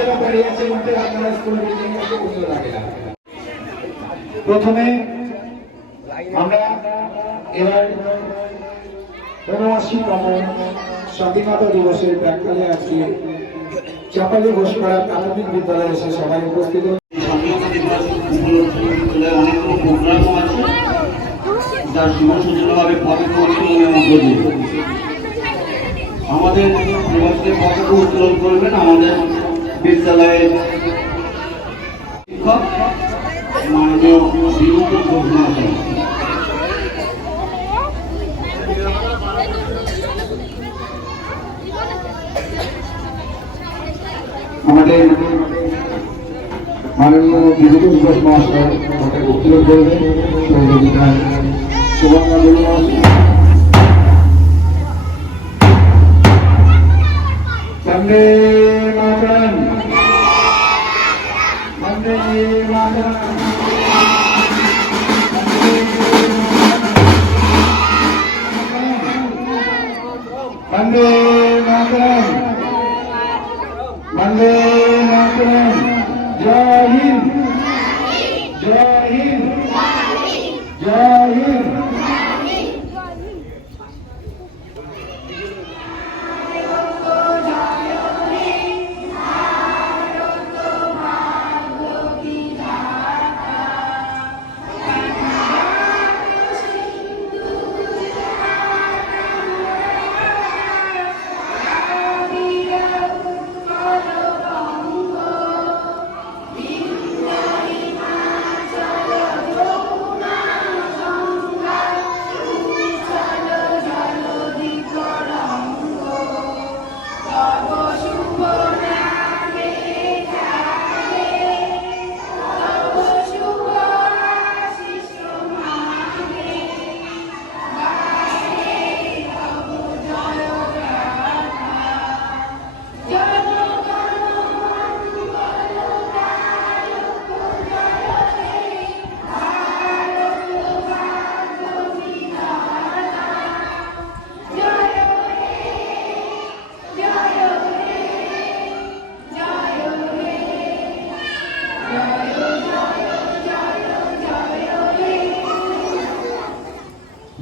বাচ্চারা দাঁড়িয়ে আছে মাঠে, আপনারা স্কুল বিল্ডিং এসে উত্তর রাখে না। প্রথমে আমরা এবার ৭৯তম স্বাধীনতা দিবসের প্রাক্কালে আজকে চাপালি ঘোষপাড়া প্রাথমিক বিদ্যালয়ে এসে সবাই উপস্থিত। স্বাধীনতা দিবস উপলক্ষে অনেকগুলো প্রোগ্রামও আছে, যার শুভসূচনাভাবে পতাকা উত্তোলনের মধ্য দিয়ে আমাদের নির্বাচনের পতাকা উত্তোলন করবেন আমাদের বিদ্যালয়ের শিক্ষক মাননীয় বিভূতি ঘোষ মহাশয়। আমাদের মাননীয় বিভূতি ঘোষ মহাশয় পতাকা উত্তোলন করবেন। সহযোগিতায় সুবর্ণা দেবী মহাশয়। বন্দে মাতরম, বন্দে মাতরম, বন্দে মাতরম, বন্দে মাতরম। জয় হিন্দ, জয় হিন্দ, জয় হিন্দ।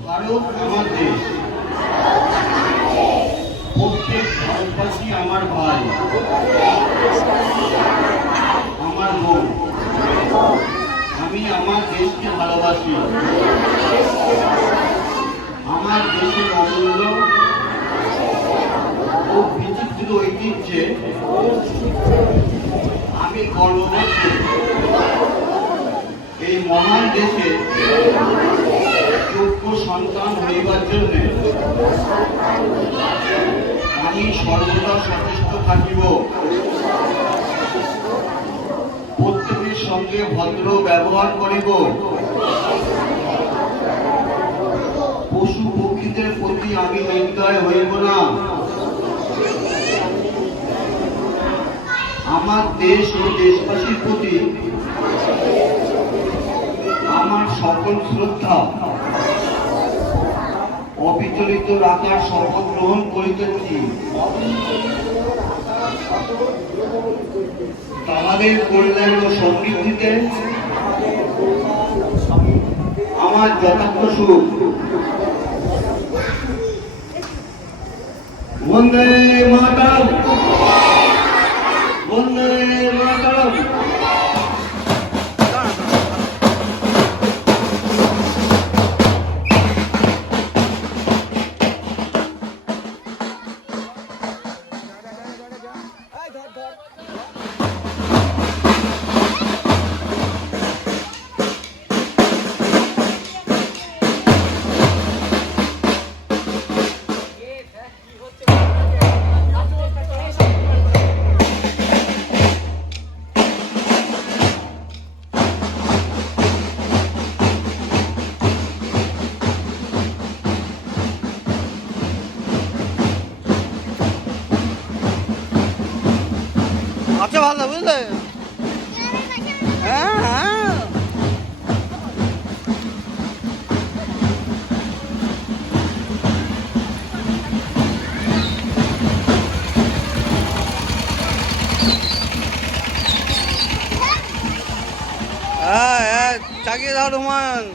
ভারত আমার দেশ, প্রত্যেক ভারতবাসী আমার ভাই, আমার বোন। আমি আমার দেশকে ভালোবাসি। আমার দেশের অমূল্য ও বিচিত্র ঐতিহ্যে আমি গর্ববোধ করি। এই মহান দেশে যোগ্য সন্তান হইবার জন্য আমি সর্বদা সচেষ্ট থাকিব। প্রত্যেকের সঙ্গে ভদ্র ব্যবহার করিব। পশু পক্ষীদের প্রতি আমি নির্দয় হইব না। আমার দেশ ও দেশবাসীর প্রতি আমার সকল শ্রদ্ধা অবিচলিত রাখার শপথ গ্রহণ করিতেছি। তাহাদের কল্যাণ ও সমৃদ্ধিতে আমার যথার্থ সুখ। বন্দে মাতরম, বন্দে মাতরম। আচ্ছা ভালো বুঝলে হ্যাঁ হ্যাঁ চাকিয়ে দাও হুমায়ুন।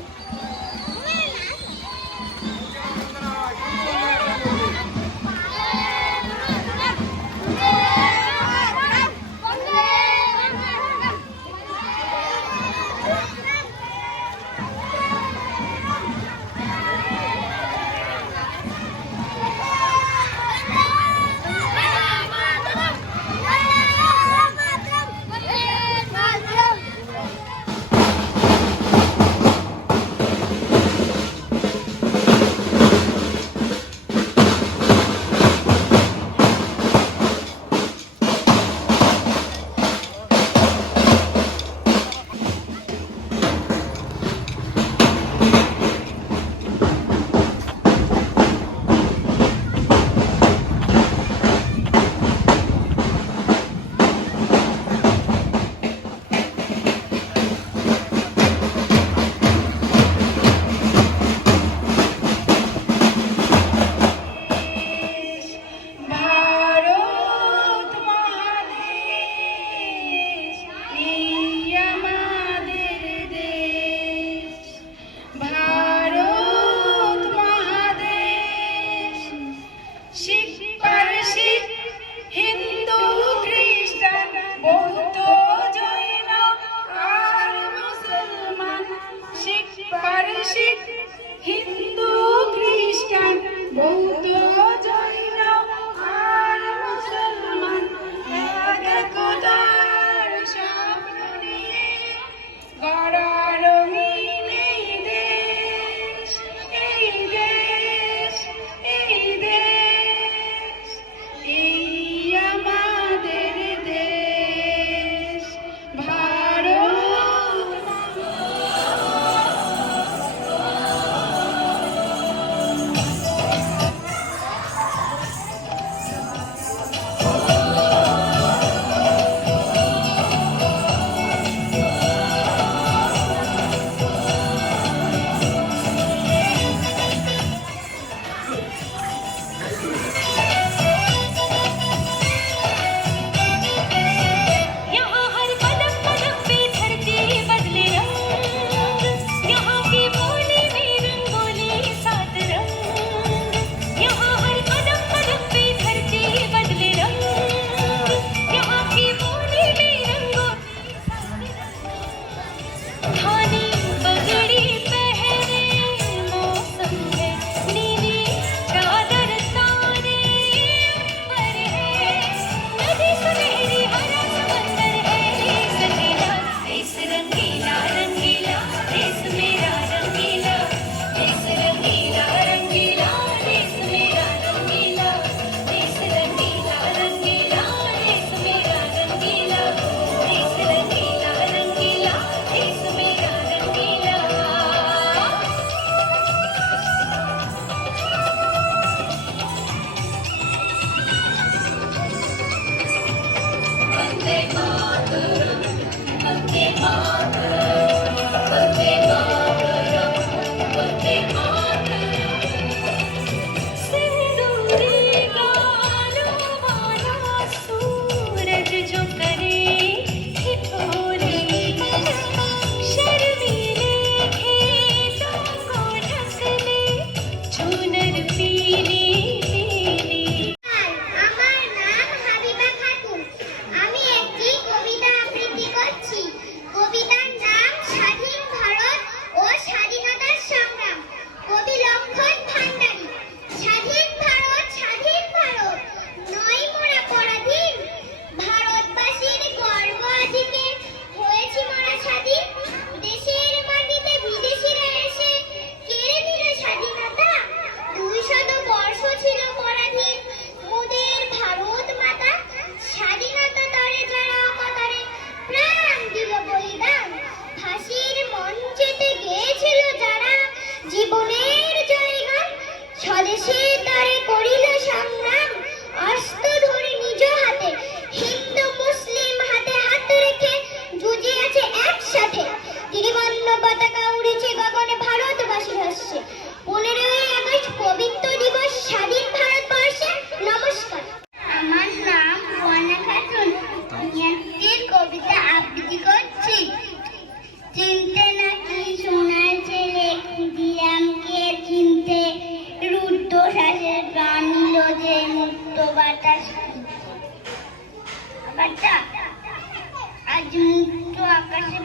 হিন্দু খ্রিস্টান বৌদ্ধ জৈন আর মুসলমান এক খোদার স্বপ্ন নিয়ে গড়া রঙিন এই দেশ, এই দেশ, এই দেশ, এই আমাদের দেশ ভারত। আমার নাম হাবিবা খাতুন। আমি একটি কবিতা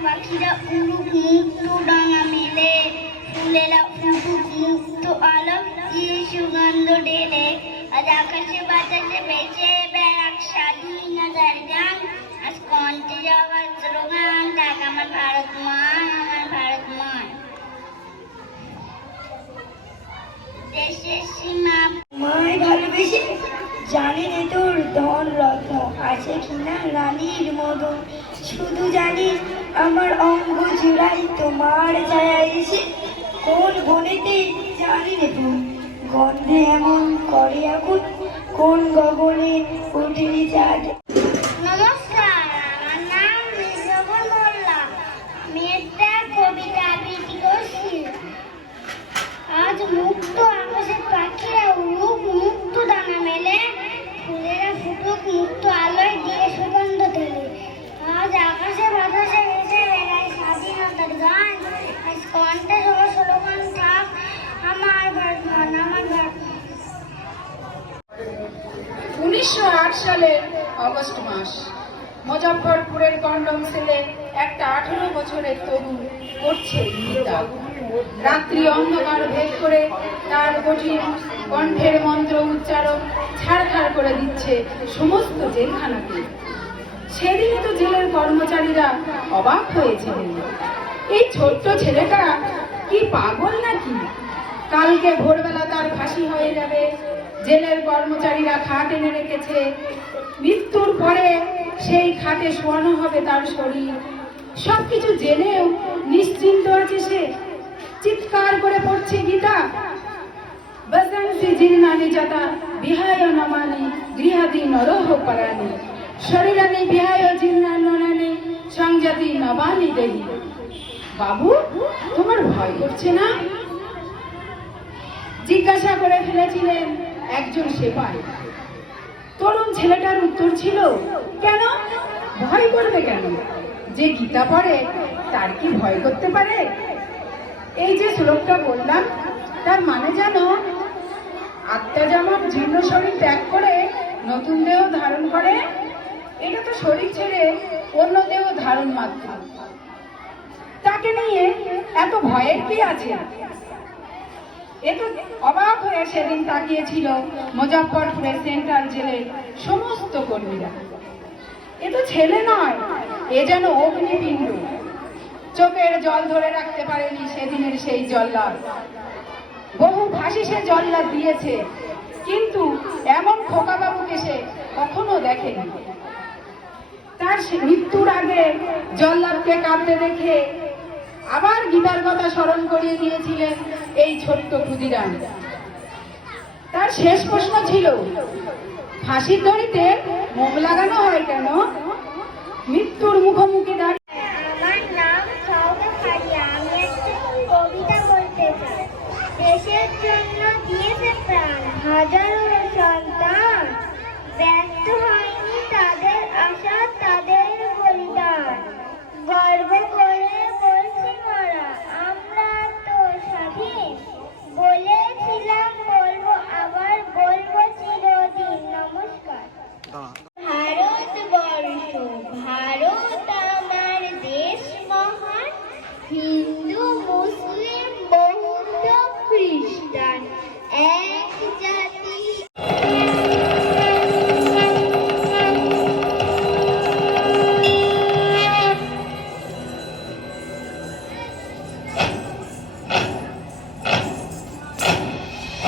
পাখিরা উড়ুক মুক্ত ডাঙা মেলে, ফুলেরা ফুটুক মুক্ত আলো দিয়ে সুগন্ধ ঢেলে। আজ আকাশে বাতাসে বেঁচে বেড়াক স্বাধীনতার গান, আজ কণ্ঠে জবার স্লোগান, ডাক আমার ভারত মান, আমার ভারত মান। দেশের সীমা মায় ভালোবেসে জানি রে তোর ধন রত্ন আছে কিনা রানীর মদন, শুধু জানি আমার অঙ্গ জুড়াই তোমার ছায়া এসে, কোন বনেতে জানি রে তুই গন্ধে এমন করে আগুন, কোন গগনে উঠেনি চাঁদ। নমস্কার, আমার নাম রিজওয়ান মোল্লা, আমি একটা কবিতা আবৃত্তি করছি। আজ মুক্ত আকাশের পাখিরা উড়ুক মুক্ত ডানা মেলে, ফুলেরা ফুটুক মুক্ত আলোয় দিয়ে সুগন্ধ ঢেলে। আজ আকাশে বাতাসে ভেসে বেড়ায় স্বাধীনতার গান, আজ কণ্ঠে সবার স্লোগান, থাক আমার ভারত মান, আমার ভারত মান। 1908 সালের অগস্ট মাস, মুজফ্ফরপুরের কন্ডম সেলে একটা 18 বছরের তরুণ করছে গীতা। রাত্রি অন্ধকার ভেদ করে তার কঠিন কণ্ঠের মন্ত্র উচ্চারণ ছাড়খাড় করে দিচ্ছে সমস্ত জেলখানাকে। সেদিন তো জেলের কর্মচারীরা অবাক হয়েছিলেন, এই ছোট্ট ছেলেটা কি পাগল নাকি? কালকে ভোরবেলা তার ফাঁসি হয়ে যাবে। জেলের কর্মচারীরা খাট এনে রেখেছে, মৃত্যুর পরে সেই খাটে শোয়ানো হবে তার শরীর। সবকিছু জেনেও নিশ্চিন্ত আছে সে। চিৎকার করে পড়ছে গীতা, বসন্তি জিন্নানি যাতা বিহায় নমানি গৃহাদি নরহ পরানি, শরীরানি বিহায় জিন্নানি সংজাতি নবানি দেহি। বাবু, তোমার ভয় করছে না? জিজ্ঞাসা করে ফেলেছিলেন একজন সেপাই। তরুণ ছেলেটার উত্তর ছিল, কেন ভয় করবে কেন? যে গীতা পড়ে তার কি ভয় করতে পারে? এই যে শ্লোকটা বললাম তার মানে জানো? আত্মা যেমন জীর্ণ শরীর ত্যাগ করে নতুন দেহ ধারণ করে, এটা তো শরীর ছেড়ে অন্য দেহ ধারণ মাত্র। তাকে নিয়ে এত ভয়ের কি আছে? এ তো অবাক হয়ে সেদিন তাকিয়েছিল মুজফ্ফরপুরের সেন্ট্রাল জেলের সমস্ত কর্মীরা। এ তো ছেলে নয়, এ যেন অগ্নিপিণ্ড। চোখের জল ধরে রাখতে পারেনি সেদিনের সেই জল্লাদ। বহু ফাঁসি সে জল্লাদ দিয়েছে, কিন্তু এমন খোকাবাবুকে সে কখনো দেখেনি। তার মৃত্যুর আগে জল্লাদকে কাঁদতে দেখে আবার গীতার কথা স্মরণ করিয়ে দিয়েছিলেন এই ছোট্ট ক্ষুদিরাম। তার শেষ প্রশ্ন ছিল, ফাঁসির দড়িতে মোম লাগানো হয় কেন? মৃত্যুর মুখোমুখি দাঁড়িয়ে আমার নাম সাউদা ফারিয়া, আমি একটা কবিতা বলতে চাই। দেশের জন্য দিয়েছে প্রাণ হাজারো সন্তান, ব্যর্থ হয়নি তাদের আশা, তাদের বলিদান। গর্ব করে বলছি মারা, আমরা তো স্বাধীন। বলেছিলাম বলবো, আবার বলবো চিরদিন। নমস্কার। ভারতবর্ষ, ভারত আমার দেশ মহান, হিন্দু মুসলিম বৌদ্ধ খ্রিস্টান এক জাতি।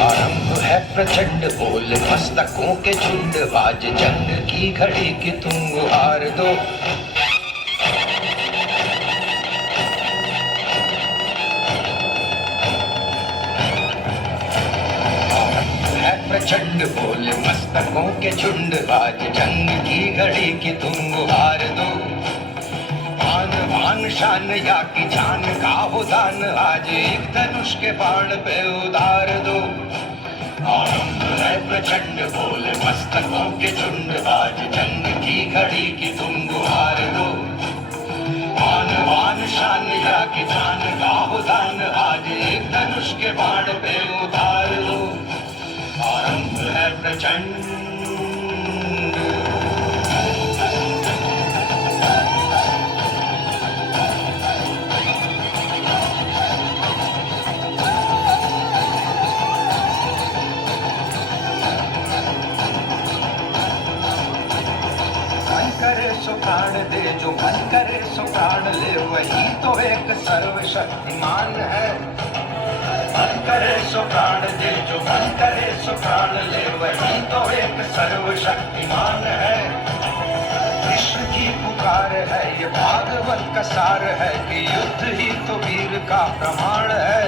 आरंभ है प्रचंड बोल मस्तकों के झुंड, आज जंग की घड़ी की तुम गुहार दो। आरंभ है प्रचंड बोल मस्तकों के झुंड, आज जंग की घड़ी की तुम गुहार दो। आन बान शान या की जान का हो दान, आज एक धनुष के बाण पे उतार दो। आरंभ है प्रचंड बोल मस्तकों के झुंड, आज जंग की घड़ी की तुम गुहार दो। आन बान शान या की जान का हो दान, आज एक धनुष के बाण पे उतार दो। आरंभ है प्रचंड। करे सो प्राण दे, जो मन करे सो प्राण ले, वही तो एक सर्वशक्तिमान है। मन करे सो प्राण दे, जो मन करे सो प्राण ले, वही तो एक सर्वशक्तिमान है। कृष्ण की पुकार है, ये भागवत का सार है कि युद्ध ही तो वीर का प्रमाण है।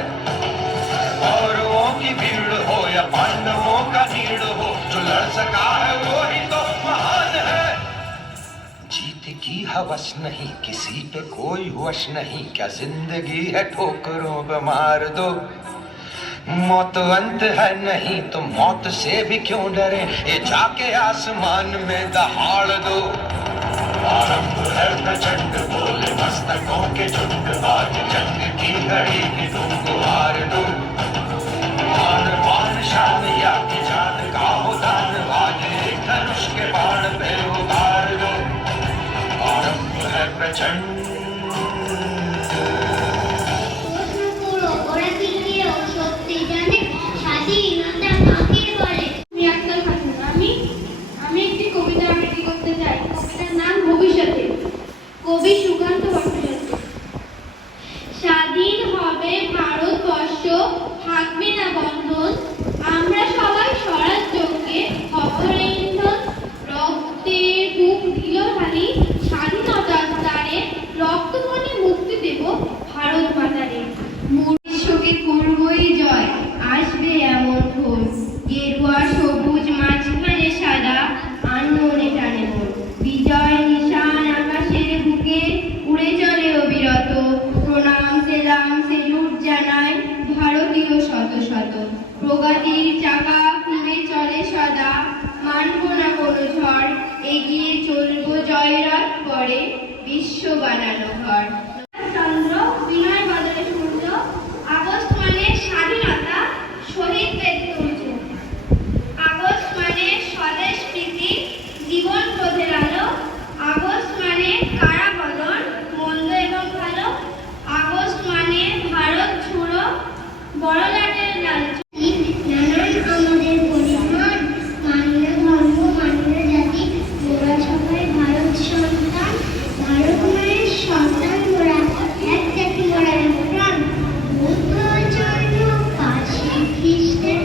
कौरवों की भीड़ हो या पांडवों का नीड़ हो, जो लड़ सका है वो ही तो महान है। जीत की हवस नहीं, किसी पे कोई वश नहीं, क्या जिंदगी है ठोकरों पे मार दो। मौत अंत है नहीं तो मौत से भी क्यों डरे, ये जाके आसमान में दहाड़ दो। आरंभ है प्रचंड बोले मस्तकों के झुंड, आज जंग की घड़ी की तुमको हार दो। मान बाण शान या कि जान का हो दान, आज एक धनुष के बाण पे उतार दो। आरंभ है प्रचंड। কবি সুকান্ত ভট্টাচার্য। স্বাধীন হবে ভারতবর্ষ, থাকবে না বন্ধন, আমরা সবাই স্বরাজ্যকে হব ইন্ধন। রক্তের বুক দিল ঢালি, স্বাধীনতার দ্বারে রক্তমণি মুক্তি দেব ভারত মাতারে। বিশ্বকে করবই জয়, আসবে এমন ভোর, গেরুয়া সবুজ মাঝখানে সাদা, আনমনে টানে মোর। বিজয় নিশান আকাশের বুকে উড়ে চলে অবিরত, প্রণাম সেলাম সেলুট জানায় ভারতীয় শত শত। প্রগতির চাকা ঘুরে চলে সদা, মানব না কোনো ঝড়, এগিয়ে চলবো জয়রথ করে, বিশ্ব বানানো ঘর। চন্দ্র বিনয় বদলে সূর্য, আগস্ট মানে স্বাধীনতা, শহীদ তুলছ। আগস্ট মানে স্বদেশ প্রীতি, জীবন বোধের আলো। আগস্ট মানে কারা বদন, মন্দ এবং ভালো। আগস্ট মানে ভারত ছুড়ো, বড় লাটের লালচ। নানান আমাদের পরিমাণ, মান্য ধর্ম মান্য জাতি, মোরা সবাই ভারত সন্তান, ভারত মায়ের সন্তান মোরা, এক জাতি মোরা এক প্রাণ। বুদ্ধ জৈন পার্সি খ্রিস্টান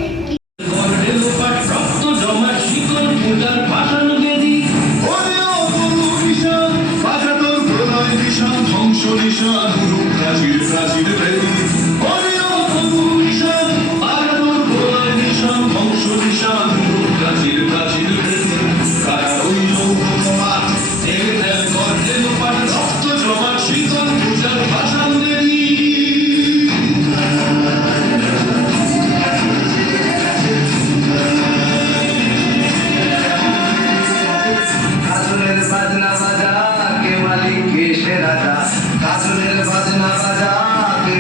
बाजना बजा के मालिक के शेराजा, काजुलेर बाजना बजा के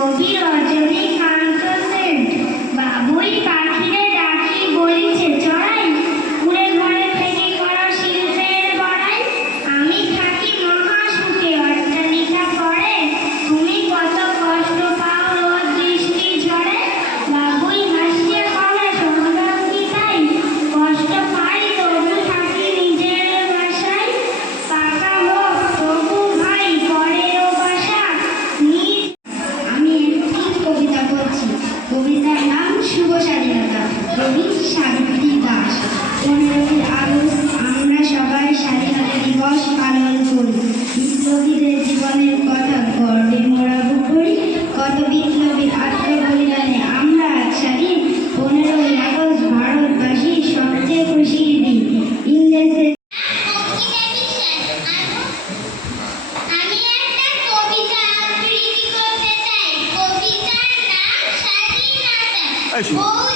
গভীর রজনী কান্ত সেন বাবুই পাখিরে ডাকি বলিছে চড়াই উড়ে ঘরে থেকে করো শিল্পের বড়াই আমি থাকি মহা সুখে অট্টালিকা পড়ে তুমি কত কষ্ট পাও রোদ বৃষ্টি ঝড়ে বাবুই হাসিয়ে কবে সংগ্রাম কি তাই কষ্ট পাই তবু থাকি নিজের বাসায় পাকা হোক তবু ভাই পরেও বাসা নিজ আমি একটি কবিতা বলছি কবিতার নাম শুভ স্বাধীনতা কবি সাবিত্রী দাস 15 আগস্ট আমরা সবাই স্বাধীনতা দিবস পালন করি বিপ্লবীদের জীবনের কথা গর্বে মোরা বুক করি কত বিপ্লবীর আত্মবলিদানে আমরা আজ স্বাধীন 15 আগস্ট ভারতবাসী সবচেয়ে খুশির দিন ইংরেজদের আমি একটা কবিতা আবৃত্তি করতে চাই কবিতার নাম স্বাধীনতা